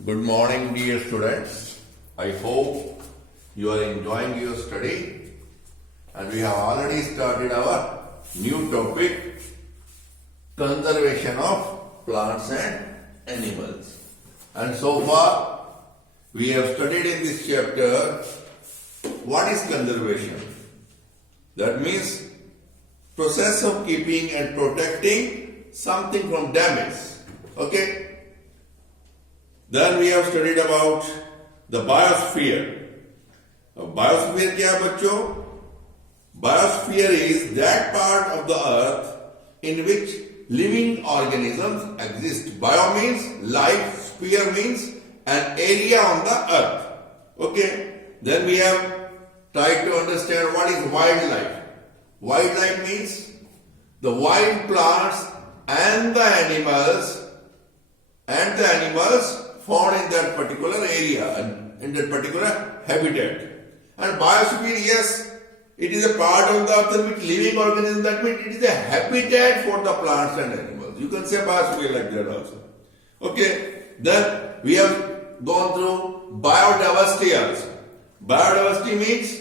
Good morning, dear students. I hope you are enjoying your study, and we have already started our new topic, conservation of plants and animals. And so far, we have studied in this chapter what is conservation. That means process of keeping and protecting something from damage. Okay? Then we have studied about the biosphere. Biosphere क्या है बच्चों? Biosphere is that part of the earth in which living organisms exist. Bio means life, sphere means an area on the earth. Okay? Then we have tried to understand what is wildlife. Wildlife means the wild plants and the animals found in that particular area and in that particular habitat. And biosphere, yes, it is a part of the earth in which living organisms, that means it is a habitat for the plants and animals. You can say biosphere like that also. Okay, then we have gone through biodiversity also. Biodiversity means,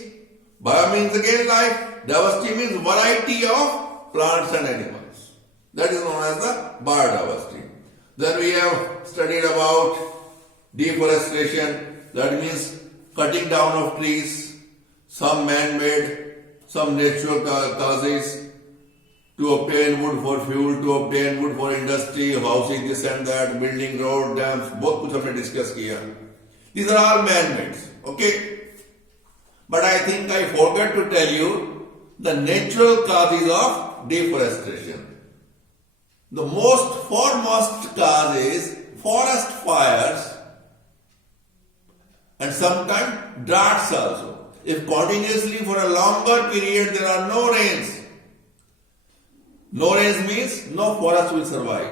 bio means again life, diversity means variety of plants and animals. That is known as the biodiversity. Then we have studied about deforestation, that means cutting down of trees, some man-made, some natural causes to obtain wood for fuel, to obtain wood for industry, housing, this and that, building road, dams, बहुत कुछ हमने discuss किया. These are all man-made, okay? But I think I forgot to tell you the natural causes of deforestation. The most foremost cause is forest fires and sometimes droughts also. If continuously for a longer period there are no rains, no rains means no forest will survive.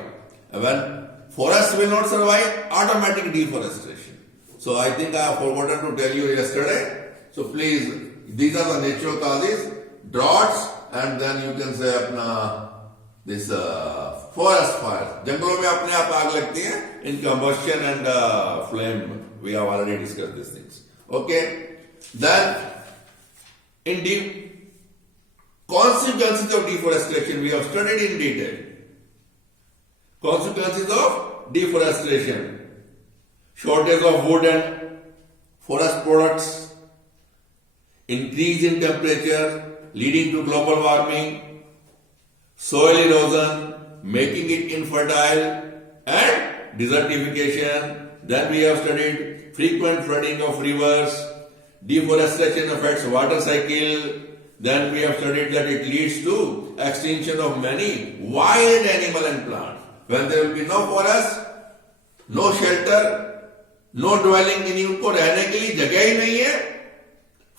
And when forest will not survive, automatic deforestation. So I think I have forgotten to tell you yesterday. So please, these are the natural causes, droughts, and then you can say अपना this forest fires. जंगलों में अपने आप आग लगती है. In combustion and flame, we have already discussed these things. Okay. Then in deep consequences of deforestation, we have studied in detail. Consequences of deforestation: shortage of wood and forest products, increase in temperature leading to global warming, soil erosion, making it infertile, and desertification. Then we have studied frequent flooding of rivers, deforestation affects water cycle. Then we have studied that it leads to extinction of many wild animal and plants. When there will be no forest, no shelter, no dwelling in उनको रहने के लिए जगह ही नहीं है.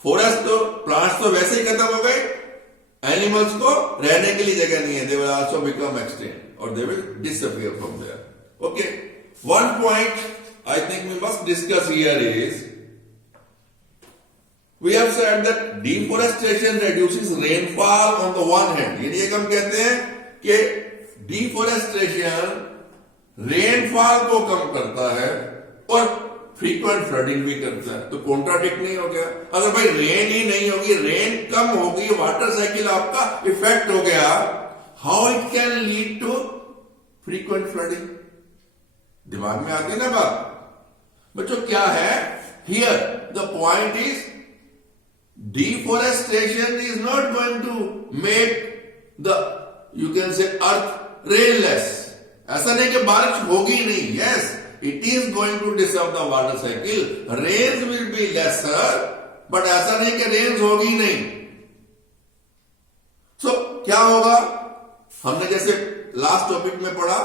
Forest तो plants तो वैसे ही खत्म हो गए, एनिमल्स को रहने के लिए जगह नहीं है. They will also become extinct or they will disappear from there. Okay. One point I think we must discuss here is, we have said that deforestation reduces rainfall on the one hand. यानी एक हम कहते हैं कि deforestation rainfall को कम करता है और फ्रीक्वेंट फ्लडिंग भी करता है. तो कॉन्ट्राडिक्ट नहीं हो गया? अगर भाई रेन ही नहीं होगी, रेन कम होगी, वाटर साइकिल आपका इफेक्ट हो गया, how it can lead to frequent flooding? दिमाग में आती है ना बात? बच्चों क्या है here? The point is deforestation is not going to make the, you can say, earth rainless. ऐसा नहीं कि बारिश होगी नहीं. Yes, it is going to disturb the water cycle. Rains will be lesser, but ऐसा नहीं कि rains होगी नहीं. So क्या होगा? हमने जैसे लास्ट टॉपिक में पढ़ा,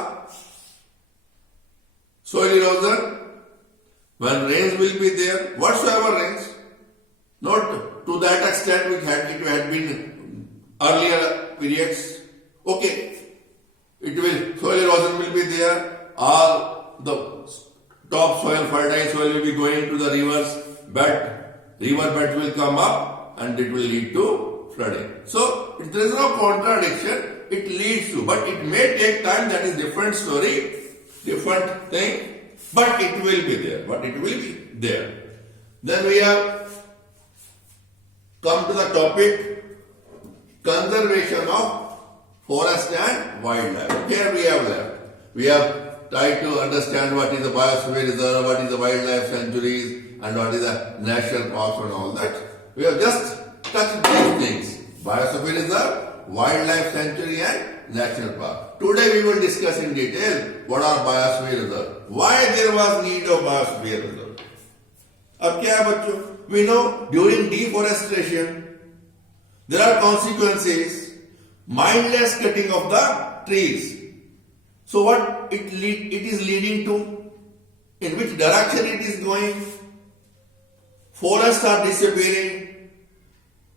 soil erosion. When rains will be there, whatsoever rains, not to that extent which it had been earlier periods. Okay, it will, soil erosion will be there. All the top soil, fertile soil will be going to the rivers bed. River beds will come up and it will lead to flooding. So there is no contradiction. It leads to, but it may take time. That is different story, different thing. But it will be there. But it will be there. Then we have come to the topic conservation of forest and wildlife. Here we have left. We have tried to understand what is the biosphere reserve, what is the wildlife sanctuaries, and what is the national parks and all that. We have just touched these things. Biosphere reserve, wildlife sanctuary and national park. Today we will discuss in detail what are biosphere reserve. Why there was need of biosphere reserve. अब क्या है बच्चों? We know during deforestation there are consequences, mindless cutting of the trees. So what it is leading to? In which direction it is going? Forests are disappearing.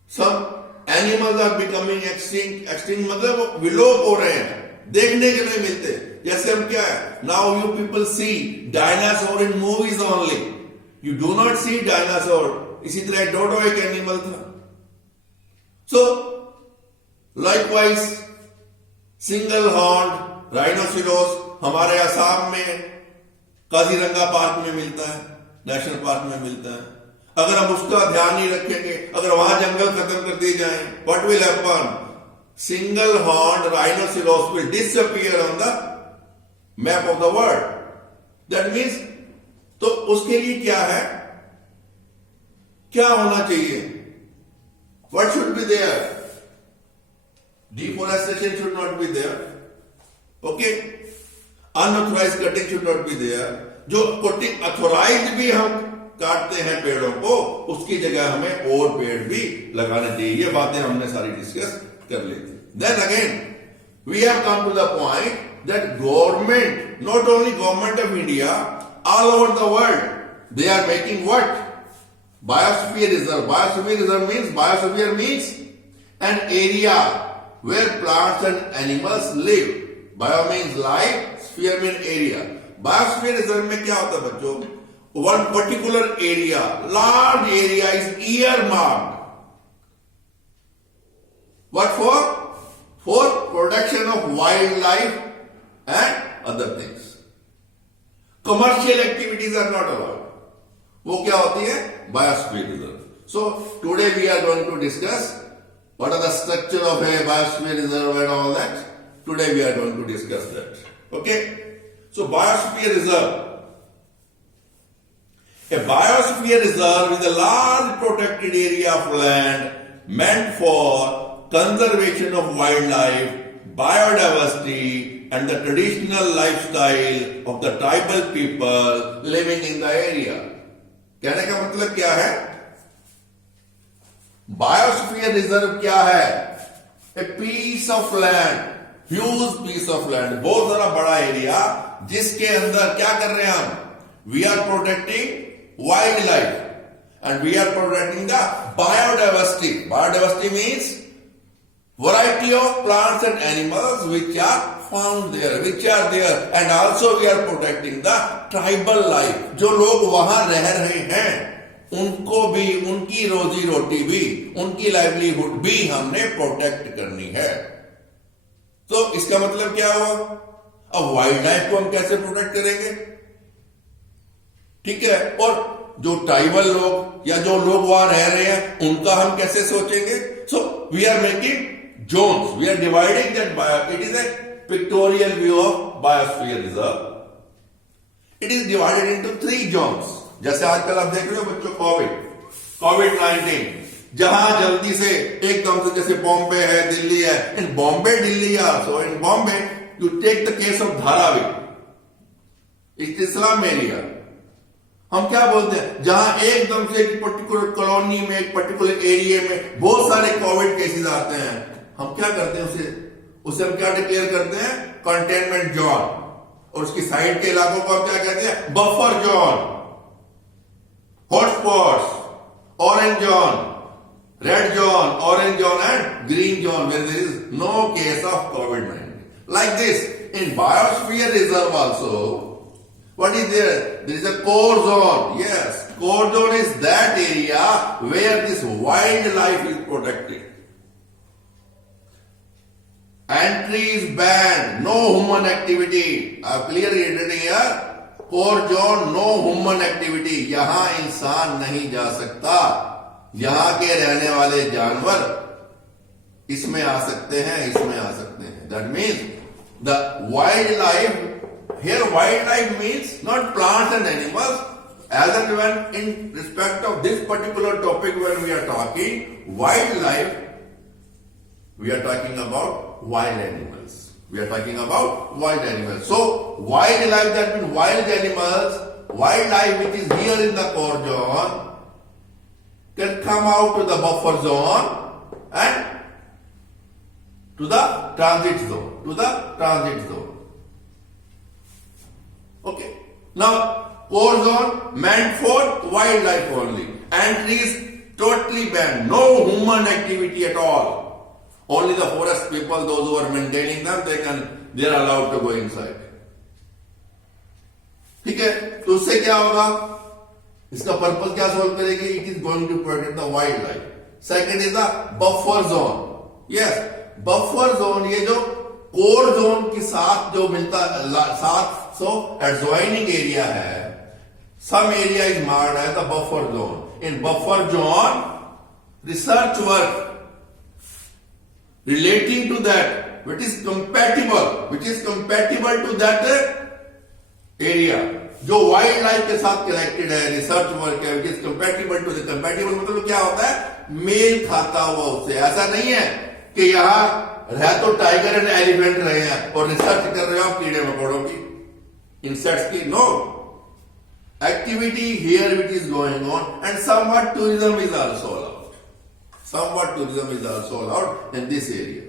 Some animals are becoming extinct. Extinct मतलब विलोप हो रहे हैं, देखने के नहीं मिलते. जैसे हम क्या है? Now you people see dinosaur in movies only. You do not see dinosaur. इसी तरह डोडो एक एनिमल था. So likewise single horned राइनोसिरोस हमारे असम में काजीरंगा पार्क में मिलता है, नेशनल पार्क में मिलता है. अगर हम उसका ध्यान नहीं रखेंगे, अगर वहां जंगल खत्म कर दिए जाएं, what will happen? Single horn rhinoceros will disappear on the map of the world. That means तो उसके लिए क्या है, क्या होना चाहिए? What should be there? Deforestation should not be there. Okay, unauthorise cutting should not be there. जो cutting authorise भी हम काटते हैं पेड़ों को, उसकी जगह हमें और पेड़ भी लगाने चाहिए. ये बातें हमने सारी डिस्कस कर ली थी. Then again we have come to the point that government, not only government of India, all over the world, they are making what? Biosphere reserve. Biosphere means an area where plants and animals live. Bio means life, sphere means area. Biosphere reserve में क्या होता है बच्चों? One particular area, large area is earmarked. What for? For protection of wildlife and other things. Commercial activities are not allowed. वो क्या होती है? Biosphere reserve. So today we are going to discuss what are the structure of a biosphere reserve and all that. Today we are going to discuss that. Okay? So biosphere reserve. A biosphere reserve is a large protected area of land meant for conservation of wildlife, biodiversity, and the traditional lifestyle of the tribal people living in the area. कहने का मतलब क्या है? Biosphere reserve क्या है? A piece of land, huge piece of land, बहुत सारा बड़ा एरिया जिसके अंदर क्या कर रहे हैं हम? We are protecting wild life and we are protecting the biodiversity. Biodiversity means variety of plants and animals which are found there, and also we are protecting the tribal life. जो लोग वहां रह रहे हैं उनको भी, उनकी रोजी रोटी भी, उनकी लाइवलीहुड भी हमने प्रोटेक्ट करनी है. तो इसका मतलब क्या हुआ? अब वाइल्ड लाइफ को हम कैसे प्रोटेक्ट करेंगे? ठीक है, और जो ट्राइबल लोग या जो लोग वहां रह रहे हैं उनका हम कैसे सोचेंगे? So we are making zones. We are dividing that it is a pictorial view of biosphere reserve. It is divided into 3 zones. जैसे आजकल आप देख रहे हो बच्चों, कोविड-19, जहां जल्दी से एकदम से, जैसे बॉम्बे है, दिल्ली है, in Bombay, Delhi also, in Bombay you take the case of Dharavi, it is slum area. हम क्या बोलते हैं? जहां एकदम से एक पर्टिकुलर कॉलोनी में, एक पर्टिकुलर एरिया में बहुत सारे कोविड केसेस आते हैं, हम क्या करते हैं? उसे हम क्या डिक्लेयर करते हैं? Containment zone. और उसकी साइड के इलाकों को हम क्या कहते हैं? Buffer zone, hotspots, orange zone, red zone, orange zone and green zone where there is no case of COVID-19. Like this, in biosphere reserve also, what is there? There is a core zone. Yes, core zone is that area where this wildlife is protected. Entry is banned. No human activity. I have clearly written here. Core zone no human activity, यहां इंसान नहीं जा सकता, यहां के रहने वाले जानवर इसमें आ सकते हैं, इसमें आ सकते हैं. That means the wild life, here wildlife means not plants and animals, as and when in respect of this particular topic when we are talking wildlife, we are talking about wild animals. We are talking about wild animals. So wildlife, that means wild animals, wildlife which is here in the core zone can come out to the buffer zone and to the transit zone, to the transit zone. Okay. Now, core zone meant for wildlife only. Entry is totally banned. No human activity at all. Only the forest people, those who are maintaining them, they are allowed to go inside. ठीक है? तो उससे क्या होगा? इसका purpose क्या solve करेगी? It is going to protect the wildlife. Second is the buffer zone. Yes, buffer zone, ये जो कोर जोन के साथ जो मिलता साथ सो एडजॉइनिंग एरिया है, some area is marked as the buffer zone. In buffer zone research work relating to that which is compatible to that area, जो wild life के साथ कनेक्टेड है, रिसर्च वर्क है, which is compatible to the, compatible मतलब क्या होता है? Mail खाता हुआ उससे. ऐसा नहीं है कि यहां रह तो टाइगर एंड एलिफेंट रहे हैं और रिसर्च कर रहे हो आप कीड़े मकोड़ों की, इंसेक्ट्स की. No, activity here which is going on and somewhat tourism is also allowed. Somewhat tourism is also allowed in this area.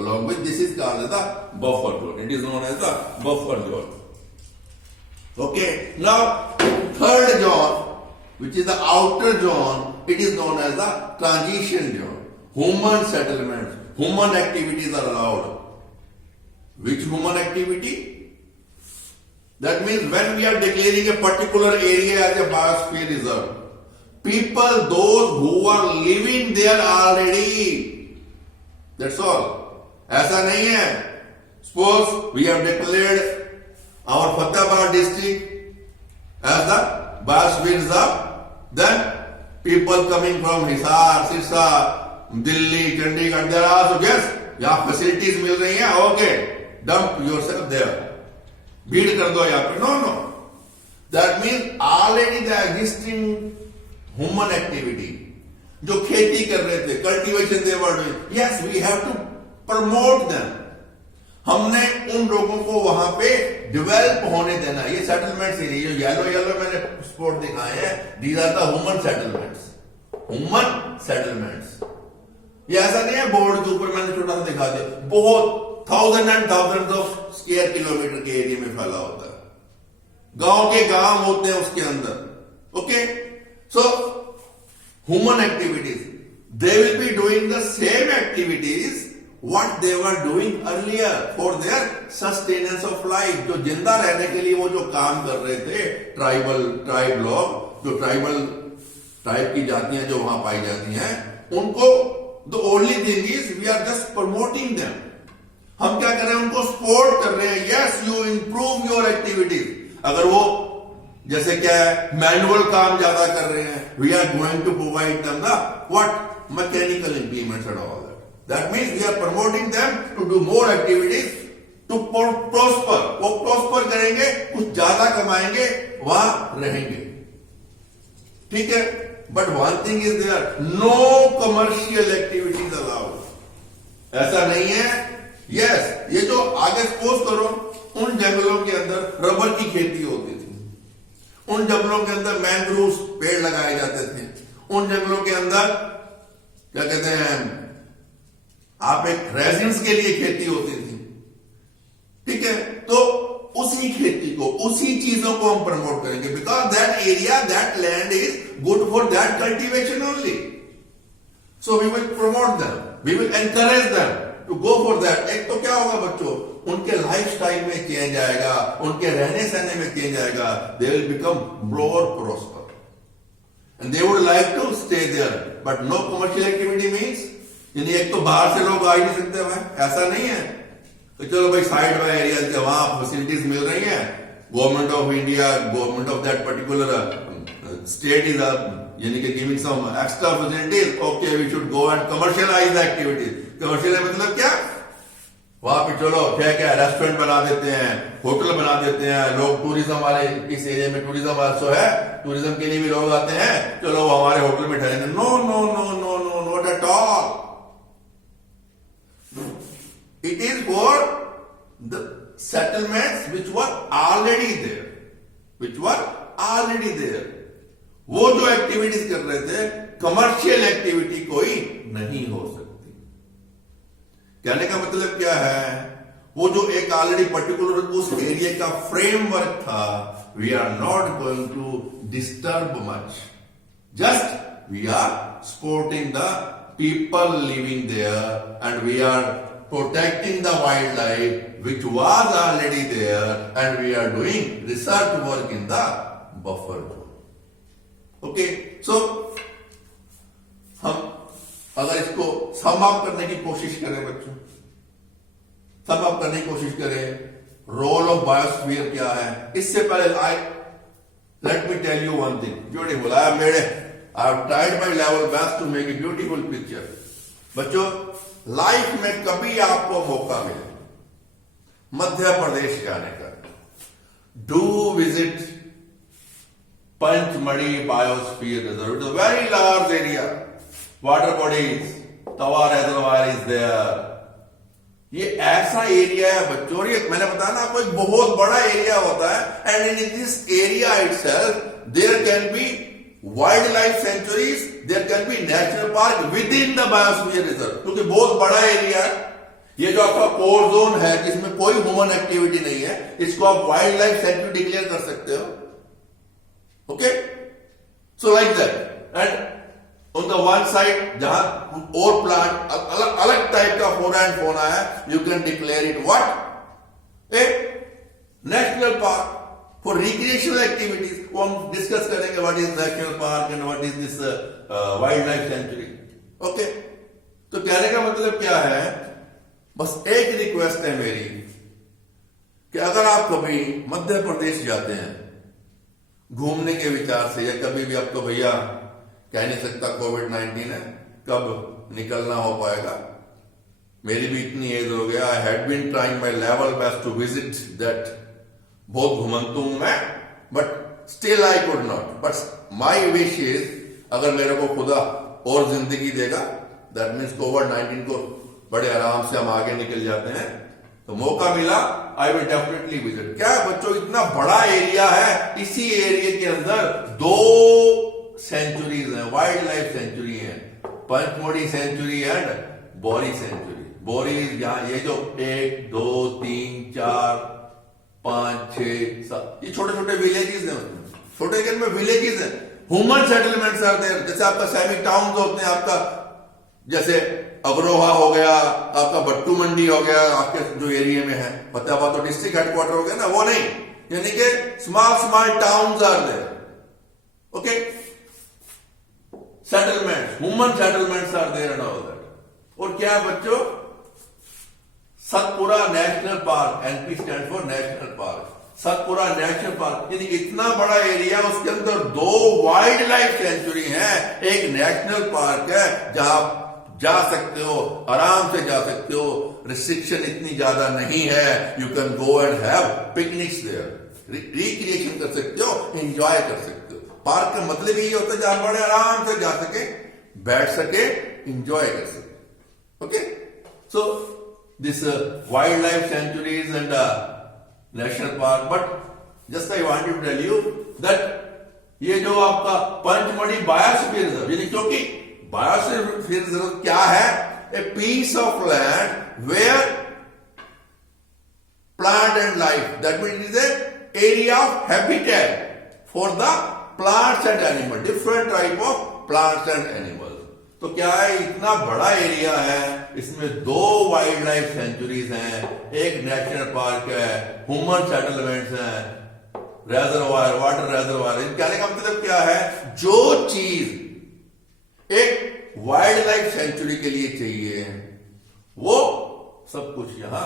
Along with this is called as the buffer zone. It is known as the buffer zone. Okay. Now, third zone, which is the outer zone, it is known as the transition zone. Human settlements, human activities are allowed. Which human activity? That means when we are declaring a particular area as a biosphere reserve, people, those who are living there already, that's all. ऐसा नहीं है. Suppose we have declared our Fatehpur district as the biosphere reserve, then people coming from Hisar, Sirsa, Delhi, Chandigarh, there are also, yes, यहाँ facilities मिल रही हैं, okay, dump yourself there, भीड़ कर दो यहाँ पे. No. That means already the existing human activity, जो खेती कर रहे थे, cultivation they were doing, yes we have to promote them. हमने उन लोगों को वहां पे डेवलप होने देना. ये सेटलमेंट्स एरिया जो येलो मैंने स्पॉट दिखाए हैं, these are the human settlements. Human settlements, ये ऐसा नहीं है बोर्ड के ऊपर मैंने छोटा सा दिखा दिया. बहुत thousand and thousand of square kilometre के एरिया में फैला होता है. गांव के गांव होते हैं उसके अंदर. Okay. So, human activities, they will be doing the same activities what they were doing earlier for their sustenance of life. जो जिंदा रहने के लिए वो जो काम कर रहे थे, ट्राइब लोग, जो ट्राइब की जातियां जो वहां पाई जाती हैं, उनको the only thing is we are just promoting them. हम क्या कर रहे हैं? उनको सपोर्ट कर रहे हैं. Yes, you improve your activities. अगर वो जैसे क्या है, मैनुअल काम ज्यादा कर रहे हैं, we are going to provide them the what mechanical implements and all that. That means we are promoting them to do more activities to prosper. वो प्रोस्पर करेंगे, कुछ ज्यादा कमाएंगे, वहां रहेंगे. ठीक है. But one thing is there, no commercial activities allowed. ऐसा नहीं है. यस, ये जो आगे सपोज करो उन जंगलों के अंदर रबर की खेती होती थी, उन जंगलों के अंदर मैंग्रोव पेड़ लगाए जाते थे, उन जंगलों के अंदर क्या कहते हैं, आप एक रेजिन्स के लिए खेती होती थी. ठीक है. तो उसी खेती को, उसी चीजों को हम प्रमोट करेंगे, because that area, that land is good for that cultivation only. So we will promote them, we will encourage them to go for that. एक तो क्या होगा बच्चों, उनके लाइफस्टाइल में चेंज आएगा, उनके रहने सहने में चेंज आएगा. They will become more prosper and they would like to stay there. But no commercial activity means, यानी एक तो बाहर से लोग आ ही नहीं सकते भाई, ऐसा नहीं है. तो चलो भाई साइड बाय एरिया के वहां फैसिलिटीज मिल रही हैं, government of India, government of that particular state is यानी कि giving some extra facilities, okay we should go and commercialize the activities. Commercial मतलब क्या? वहां पे चलो क्या क्या रेस्टोरेंट बना देते हैं, होटल बना देते हैं, लोग टूरिज्म वाले, इस एरिया में टूरिज्म आल्सो है, टूरिज्म के लिए भी लोग आते हैं, चलो हमारे होटल में ठहरेंगे। No no no no no not at all. It is for the settlements which were already there, which were already there. वो जो एक्टिविटीज कर रहे थे, कमर्शियल एक्टिविटी कोई नहीं हो सकती। कहने का मतलब क्या है? वो जो एक ऑलरेडी पर्टिकुलर उस एरिया का फ्रेमवर्क था, we are not going to disturb much, just we are supporting the people living there and we are protecting the wild life which was already there and we are doing research work in the buffer zone. Okay, so हम अगर इसको sum up करने की कोशिश करें बच्चों, sum up करने की कोशिश करें, रोल ऑफ बायोस्फीयर क्या है? इससे पहले let me tell you one thing beautiful. I have tried my level best to make a beautiful picture. बच्चों, लाइफ में कभी आपको मौका मिले मध्य प्रदेश जाने का, do visit Pachmarhi biosphere reserve. It's a very large area, water bodies, Tawa reservoir is there. ये ऐसा एरिया है बच्चों, ये मैंने बताया ना आपको, एक बहुत बड़ा एरिया होता है and in this area itself there can be wild life sanctuaries, there can be national park within the biosphere reserve, क्योंकि बहुत बड़ा एरिया है। ये जो आपका कोर जोन है जिसमें कोई ह्यूमन एक्टिविटी नहीं है, इसको आप वाइल्ड लाइफ सेंचुरी डिक्लेयर कर सकते हो। Okay, so like that. And on the one side जहां और प्लांट अलग अलग टाइप का फ्लोरा एंड फौना है, you can declare it what A national park for recreational activities. वो हम डिस्कस करेंगे what is national park and what is this wild life sanctuary. Okay, तो कहने का मतलब क्या है? बस एक रिक्वेस्ट है मेरी कि अगर आप कभी मध्य प्रदेश जाते हैं घूमने के विचार से, या कभी भी, अब तो भैया कह नहीं सकता कोविड-19 है, कब निकलना हो पाएगा। मेरी भी इतनी एज हो गया, I had been trying my level best to visit that. बहुत घुमंतु हूं मैं, but still I could not. But my wish is, अगर मेरे को खुदा और जिंदगी देगा, दैट मीन्स कोविड-19 को बड़े आराम से हम आगे निकल जाते हैं, तो मौका मिला, आई विल डेफिनेटली विजिट। क्या बोच्चों, इतना बड़ा एरिया है, इसी एरिया के अंदर 2 सेंचुरीज हैं, वाइल्ड लाइफ सेंचुरी है, पंचमढ़ी सेंचुरी एंड बोरी सेंचुरी। बोरी यहाँ ये जो 1 2 3 4 5 6 7 ये छोटे छोटे विलेजेस हैं, उसमें छोटे के में विलेजेस हैं, ह्यूमन सेटलमेंट्स आते हैं। जैसे आपका सेमी टाउन होते हैं, आपका जैसे अग्रोहा हो गया, आपका बट्टू मंडी हो गया, आपके जो एरिया में है, फतेहाबाद तो डिस्ट्रिक्ट हेडक्वार्टर हो गया ना, वो नहीं, यानी कि small small towns are there. Okay, settlements, human settlements are there and all that. और क्या है बच्चों? Satpura national park, NP stand for national park. Satpura national park यानी इतना बड़ा एरिया, उसके अंदर 2 वाइल्ड लाइफ सेंचुरी है, एक नेशनल पार्क है जहां आप जा सकते हो, आराम से जा सकते हो, रिस्ट्रिक्शन इतनी ज्यादा नहीं है, you can go and have picnics there, recreation कर सकते हो, एंजॉय कर सकते हो। पार्क का मतलब यही होता है जहां बड़े आराम से जा सके, बैठ सके, एंजॉय कर सके। Okay, so this wild life sanctuaries and national park, but just I want to tell you that ये जो आपका पंचमढ़ी बायोस्फीयर रिजर्व, यानी क्योंकि बायोस्फीयर रिजर्व क्या है? A piece of land where plant and life, that means it is a area of habitat for the plants and animal, different type of plants and animal. तो क्या है, इतना बड़ा area है, इसमें 2 वाइल्ड लाइफ सेंचुरीज हैं, एक national park है, ह्यूमन सेटलमेंट्स हैं, रेजरवायर, वाटर रेजरवायर। कहने का मतलब क्या है? जो चीज एक वाइल्ड लाइफ सेंचुरी के लिए चाहिए वो सब कुछ यहां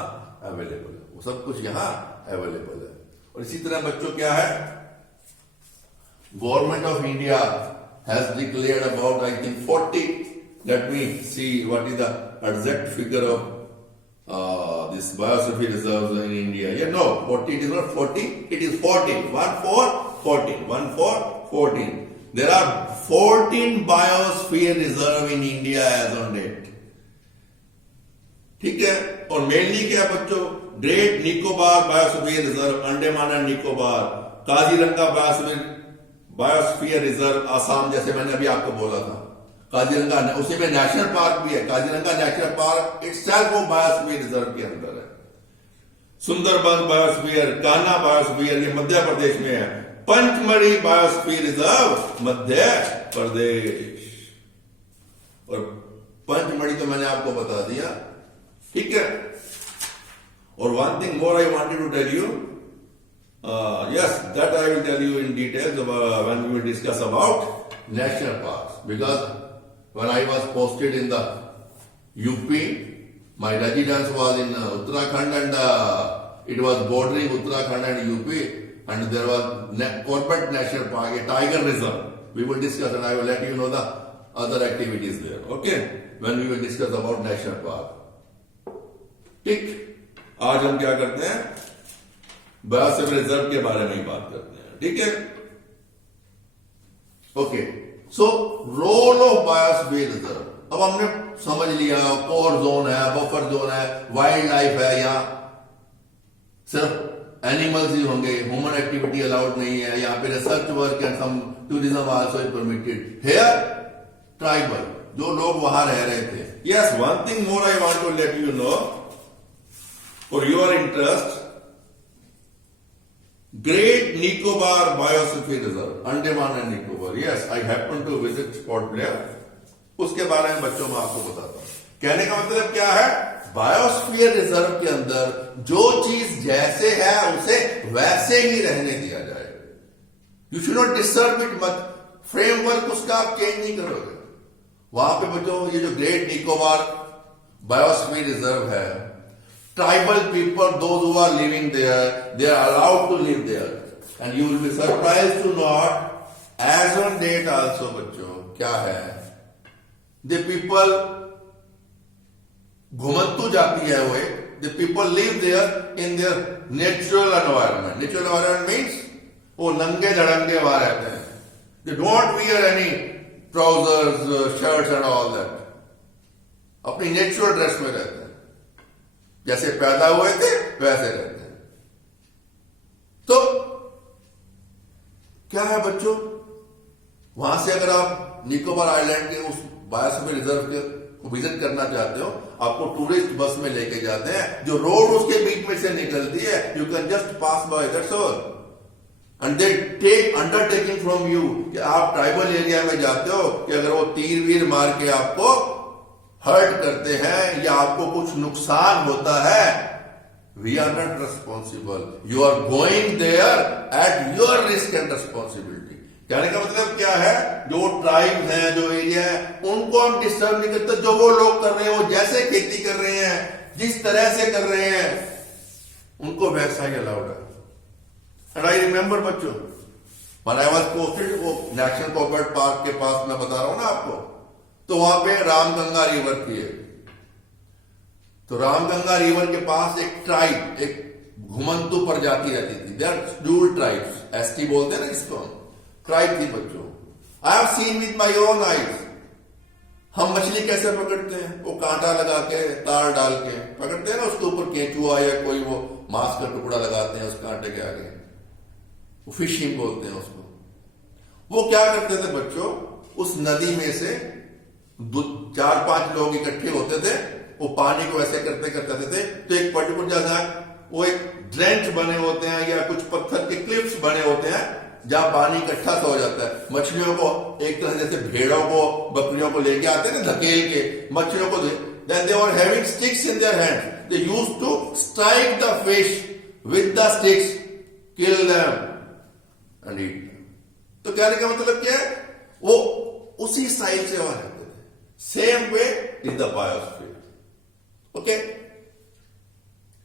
अवेलेबल है, वो सब कुछ यहां अवेलेबल है। और इसी तरह बच्चों क्या है, government of India has declared about I think 40, let me see what is the exact figure of this biosphere reserves in India. Yeah, no, 40, it is not 40, it is 14. 14. There are 14 biosphere reserve in India as on date. ठीक है, और mainly क्या बच्चों, great Nicobar biosphere reserve, Andaman and Nicobar, Kaziranga biosphere reserve Assam, जैसे मैंने अभी आपको बोला था, काजीरंगा, उसी में नेशनल पार्क भी है, काजीरंगा नेशनल पार्क इटसेल्फ वो बायोस्फीयर रिजर्व के अंदर है। सुंदरबन बायोस्फीयर, कान्हा बायोस्फीयर, ये मध्य प्रदेश में है। पंचमढ़ी बायोस्फीयर रिजर्व मध्य प्रदेश, और पंचमढ़ी तो मैंने आपको बता दिया, ठीक है। और one thing more I wanted to tell you, yes, that I will tell you in details when we will discuss about national parks, because when I was posted in the UP, my residence was in Uttarakhand, and it was bordering Uttarakhand and UP, and there was Corbett National Park, a tiger reserve. We will discuss, and I will let you know the other activities there, okay, when we will discuss about national park. ठीक, आज हम क्या करते हैं, biosphere reserve के बारे में ही बात करते हैं, ठीक है। Okay, so role of biosphere reserve, अब हमने समझ लिया, कोर जोन है, बफर जोन है, वाइल्ड लाइफ है, यहाँ सिर्फ एनिमल्स ही होंगे, ह्यूमन एक्टिविटी अलाउड नहीं है, यहाँ पे research work and some tourism also is permitted. Here tribal, जो लोग वहां रह रहे थे। Yes, one thing more I want to let you know for your interest, Great Nicobar Biosphere Reserve, Andaman and Nicobar, yes, I happen to visit Port Blair, उसके बारे में बच्चों में आपको बताता हूं। कहने का मतलब क्या है, बायोस्फीयर रिजर्व के अंदर जो चीज जैसे है उसे वैसे ही रहने दिया जाए। You should not disturb it much, framework उसका आप चेंज नहीं करोगे। वहां पे बच्चों ये जो ग्रेट निकोबार बायोस्फीयर रिजर्व है, tribal people, those who are living there, they are allowed to live there, and you will be surprised to know, as on date also बच्चों क्या है, the people, घुमंतु जाति है वो, the people live there in their natural environment. Natural environment means वो नंगे धड़ंगे वहां रहते हैं, they don't wear any trousers, shirts and all that, अपनी नेचुरल ड्रेस में रहते हैं, जैसे पैदा हुए थे वैसे रहते हैं। तो क्या है बच्चों, वहां से अगर आप निकोबार आइलैंड के उस बायोस्फीयर रिजर्व के को विजिट करना चाहते हो, आपको टूरिस्ट बस में लेके जाते हैं, जो रोड उसके बीच में से निकलती है, you can just pass by, that's all, and they take undertaking from you कि आप ट्राइबल एरिया में जाते हो, कि अगर वो तीर वीर मार के आपको हर्ट करते हैं या आपको कुछ नुकसान होता है, we are not responsible, you are going there at your risk and responsibility. कहने का मतलब क्या है, जो ट्राइब है, जो एरिया है, उनको हम डिस्टर्ब नहीं करते, जो वो लोग कर रहे हैं, वो जैसे खेती कर रहे हैं, जिस तरह से कर रहे हैं, उनको वैसा ही अलाउड है। एंड आई रिमेंबर बच्चों, व्हेन आई वाज पोस्टेड, वो नेशनल कॉर्बेट पार्क के पास मैं बता रहा हूं ना आपको, तो वहां पे रामगंगा रिवर थी, तो रामगंगा रिवर के पास एक ट्राइब, एक घुमंतु प्रजाति रहती थी, they are dual tribes, ST बोलते हैं ना इसको, ट्राइब थी बच्चों। I have seen with my own eyes, हम मछली कैसे पकड़ते हैं, वो कांटा लगा के, तार डाल के पकड़ते हैं ना, उसके ऊपर केंचुआ या कोई वो मांस का टुकड़ा लगाते हैं उस कांटे के आगे, वो फिशिंग बोलते हैं उसको। वो क्या करते थे बच्चों, उस नदी में से 4-5 लोग इकट्ठे होते थे, वो पानी को ऐसे करते करते थे, तो एक पर्टिकुलर जगह वो एक ड्रेंच बने होते हैं या कुछ पत्थर के क्लिप्स बने होते हैं, जहां पानी इकट्ठा सा हो जाता है। मछलियों को एक तरह जैसे भेड़ों को, बकरियों को लेके आते हैं ना धकेल के, मछलियों को, then they were having sticks in their hand, they used to strike the fish with the sticks, kill them and eat them. तो कहने का मतलब क्या है, वो उसी स्टाइल से वहां रहते थे, same way is the biosphere. Okay,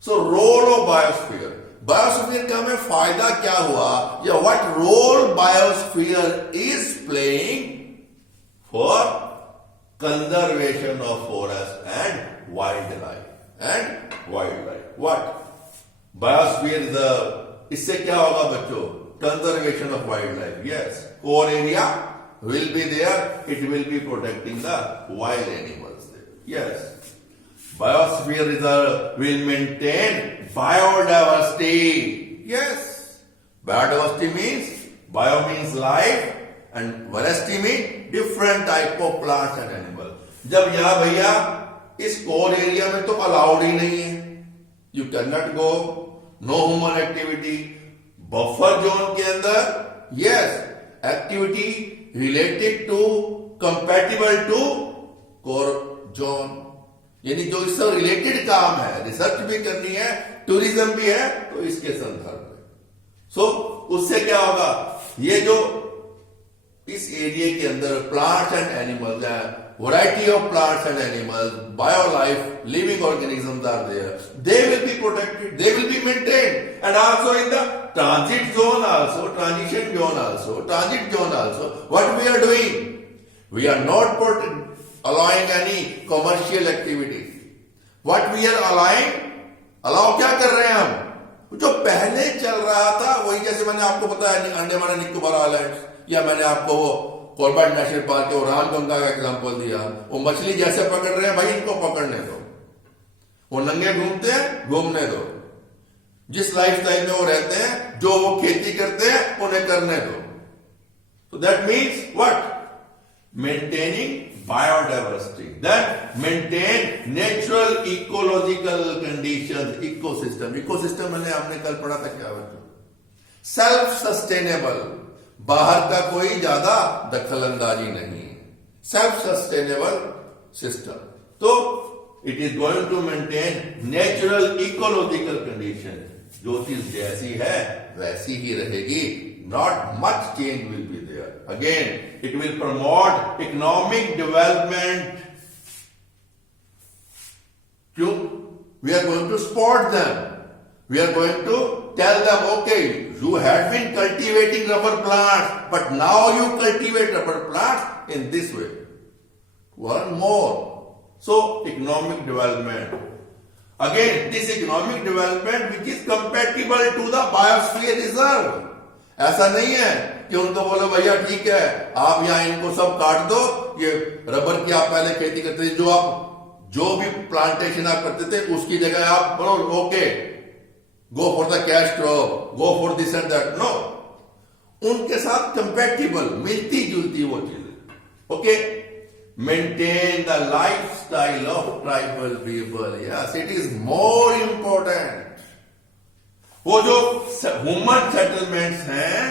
so role of biosphere, biosphere का हमें फायदा क्या हुआ, या what role biosphere is playing for conservation of forest and wild life what biosphere इससे क्या होगा बच्चों, conservation of wild life. Yes, core area will be there, it will be protecting the wild animals there. Yes, biosphere reserve will maintain biodiversity. Yes, biodiversity means, bio means life and diversity means different type of plants and animals. जब यहाँ भैया इस core area में तो allowed ही नहीं है, you cannot go, no human activity. Buffer zone के अंदर yes, activity related to compatible to core zone, यानी जो इससे रिलेटेड काम है, रिसर्च भी करनी है, टूरिज्म भी है, तो इसके संदर्भ में. सो उससे क्या होगा, ये जो इस एरिया के अंदर प्लांट्स एंड एनिमल्स है, variety of plants and animals, bio life, living organisms are there, they will be protected, they will be maintained, and also in the transit zone also, transition zone also, transit zone also, what we are doing? We are not allowing any commercial activity. What we are allowing? allow क्या कर रहे हैं हम? जो पहले चल रहा था वही, जैसे मैंने आपको बताया अंडमान एंड निकोबार आइलैंड्स, या मैंने आपको वो कॉर्बेट नेशनल पार्क के रामगंगा का एग्जांपल दिया. वो मछली जैसे पकड़ रहे हैं भाई, इनको पकड़ने दो, वो नंगे घूमते हैं, घूमने दो. जिस लाइफस्टाइल में वो रहते हैं, जो वो खेती करते हैं, उन्हें करने दो. So that means what? Maintaining biodiversity. That maintain natural ecological conditions, ecosystem. Ecosystem हमने कल पढ़ा था क्या बच्चों? Self sustainable. बाहर का कोई ज्यादा दखल अंदाजी नहीं. Self sustainable system. तो it is going to maintain natural ecological conditions. जो चीज जैसी है वैसी ही रहेगी. Not much change will be there. Again, it will promote economic development. क्यों? We are going to support them. We are going to tell them, okay, you had been cultivating rubber plants, but now you cultivate rubber plants in this way. One more. So, economic development. Again, this economic development which is compatible to the biosphere reserve. ऐसा नहीं है कि उनको बोलो भैया ठीक है, आप यहाँ इनको सब काट दो, ये रबर की आप पहले खेती करते थे, जो भी प्लांटेशन आप करते थे उसकी जगह आप बोलो okay, go for the cash crop, go for this and that. No, उनके साथ कंपैटिबल, मिलती जुलती वो चीजें. Okay, maintain the lifestyle of tribal people. Yes, it is more important. वो जो ह्यूमन सेटलमेंट्स हैं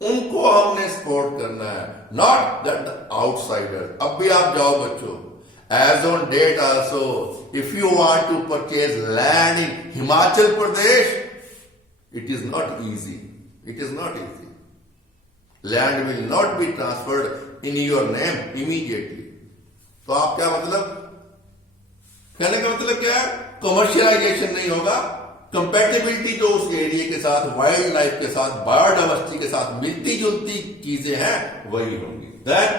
उनको हमने सपोर्ट करना है, नॉट दैट आउटसाइडर. अब भी आप जाओ बच्चों, age on date also, if you want to purchase land in Himachal Pradesh, it is not easy. It is not easy. Land will not be transferred in your name immediately. तो आप क्या मतलब, कहने का मतलब क्या है, कमर्शियलाइजेशन नहीं होगा. कंपैटिबिलिटी जो उस एरिया के साथ, वाइल्ड लाइफ के साथ, बायोडाइवर्सिटी के साथ मिलती जुलती चीजें हैं वही होंगी. Then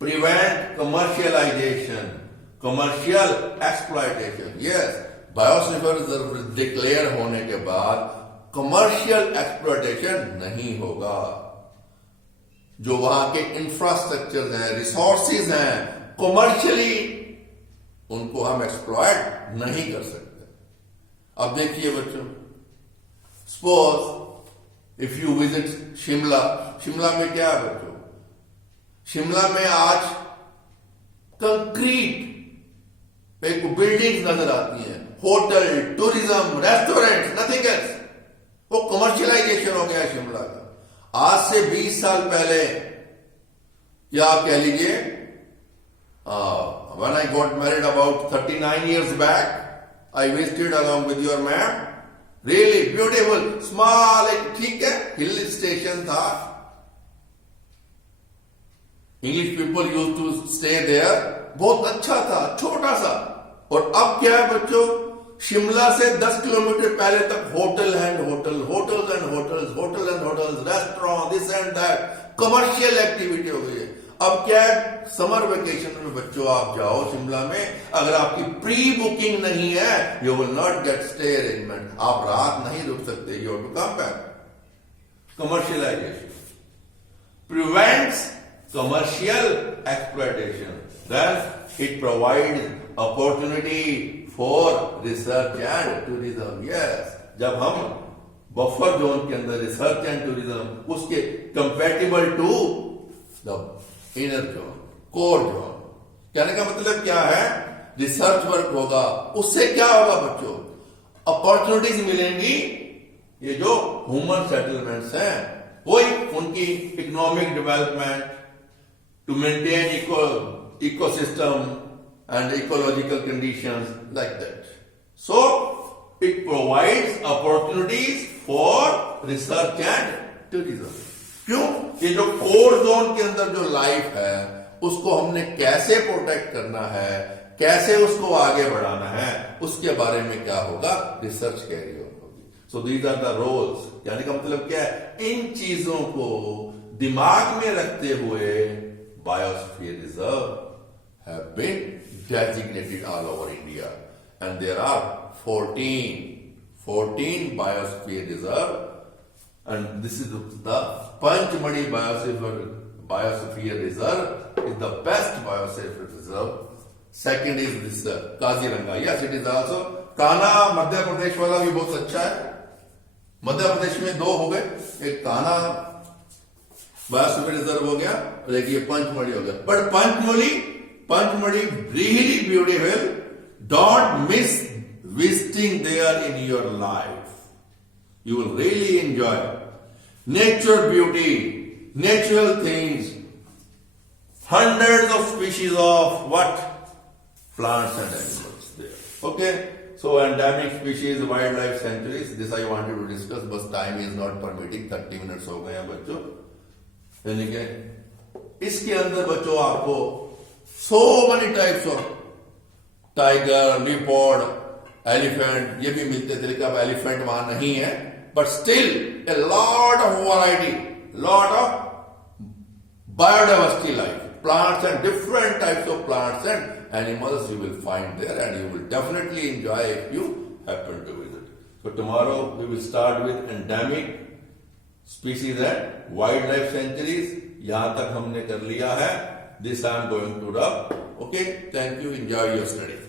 prevent commercialization, commercial exploitation. Yes, biosphere reserve declare होने के बाद कमर्शियल एक्सप्लॉयटेशन नहीं होगा. जो वहां के इंफ्रास्ट्रक्चर हैं, रिसोर्सेज हैं, कमर्शियली उनको हम एक्सप्लॉयट नहीं कर सकते. अब देखिए बच्चों, suppose if you visit Shimla. Shimla में क्या है बच्चों? शिमला में आज कंक्रीट पे बिल्डिंग्स नजर आती हैं, hotel, tourism, restaurant, nothing else. वो कमर्शियलाइजेशन हो गया है शिमला का. आज से 20 साल पहले, या आप कह लीजिए when I got married about 39 years back, I visited along with your ma'am. Really beautiful, small, ठीक है, हिल स्टेशन था. English people used to stay there. बहुत अच्छा था, छोटा सा. और अब क्या है बच्चों, शिमला से 10 किलोमीटर पहले तक hotel and hotel, hotels and hotels, hotel and hotels, restaurant, this and that, commercial activity हो गई है। अब क्या है, समर वेकेशन में बच्चों आप जाओ शिमला में, अगर आपकी प्री बुकिंग नहीं है, you will not get stay arrangement, आप रात नहीं रुक सकते, you have to come back. Commercialization prevents commercial exploitation. Then it provides opportunity for research and tourism. Yes, जब हम बफर जोन के अंदर रिसर्च एंड टूरिज्म उसके compatible to the inner zone, core zone, कहने का मतलब क्या है, रिसर्च वर्क होगा, उससे क्या होगा बच्चों, अपॉर्चुनिटीज मिलेंगी। ये जो ह्यूमन सेटलमेंट्स हैं वही उनकी economic development, to maintain ecosystem and ecological conditions like that. So it provides opportunities for research and tourism. क्यों, ये जो कोर जोन के अंदर जो लाइफ है उसको हमने कैसे प्रोटेक्ट करना है, कैसे उसको आगे बढ़ाना है, उसके बारे में क्या होगा, रिसर्च कैरी होगी। So these are the roles. यानी का मतलब क्या है, इन चीजों को दिमाग में रखते हुए biosphere reserve have been designated all over India and there are 14 biosphere reserve and this is the Pachmarhi biosphere reserve is the best biosphere reserve. Second is this Kaziranga, yes it is also. Kanha Madhya Pradesh वाला भी बहुत अच्छा है, मध्य प्रदेश में 2 हो गए, एक Kanha biosphere reserve हो गया और एक ये पंचमढ़ी हो गया। But Pachmarhi really beautiful, don't miss visiting there in your life, you will really enjoy nature beauty, natural things, hundreds of species of what, plants and animals there. Okay, so endemic species, wildlife sanctuaries, this I wanted to discuss, but time is not permitting, 30 minutes हो गए हैं बच्चों। यानी कि इसके अंदर बच्चों आपको so many types of tiger, leopard, elephant ये भी मिलते थे, लेकिन अब एलिफेंट वहां नहीं है, but still a lot of variety, lot of biodiversity life, plants and different types of plants and animals you will find there, and you will definitely enjoy if you happen to visit. So tomorrow we will start with endemic species and wildlife sanctuaries. यहाँ तक हमने कर लिया है. This I am going to wrap. Okay, thank you. Enjoy your study.